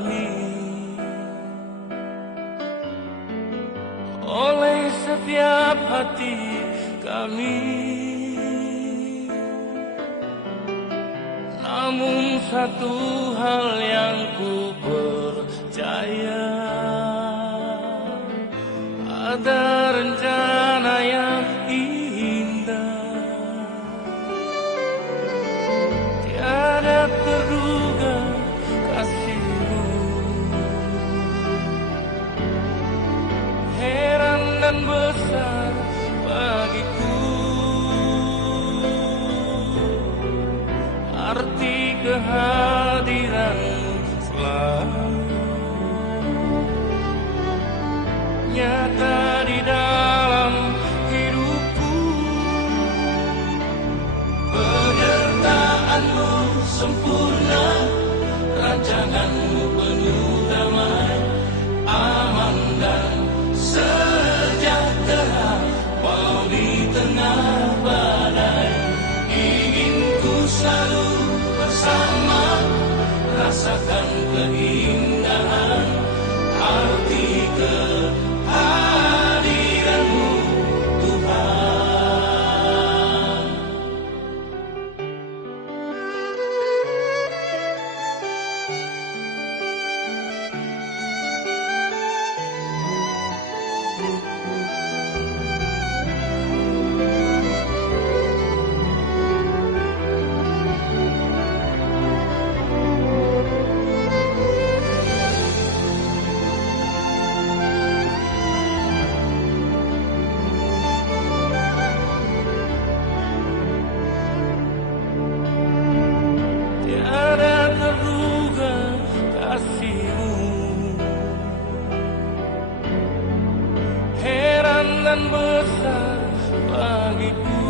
dialami oleh setiap hati kami. Namun satu hal yang ku percaya, ada rencana yang indah, tiada terduga kasihmu. Heran dan besar bagiku arti kehadiranmu selalu nyata di dalam hidupku. Penyertaanmu sempurna, rancanganmu penuh damai, aman dan sejahtera walau di tengah badai. Ingin ku selalu bersama, rasakan keindahan arti kehadiranmu Tuhan. Tiada terduga kasihmu, heran dan besar bagiku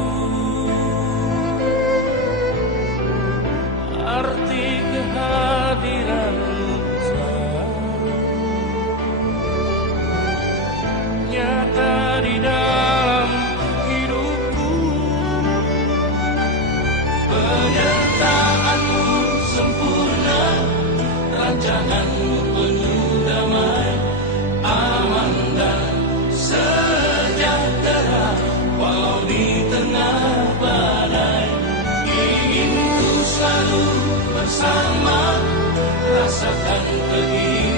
arti kehadiranmu selalu nyata di dalam hidupku. Penyertaanmu sempurna, rancanganmu penuh damai, aman dan sejahtera walau di tengah badai. Ingin ku selalu bersama, rasakan keindahan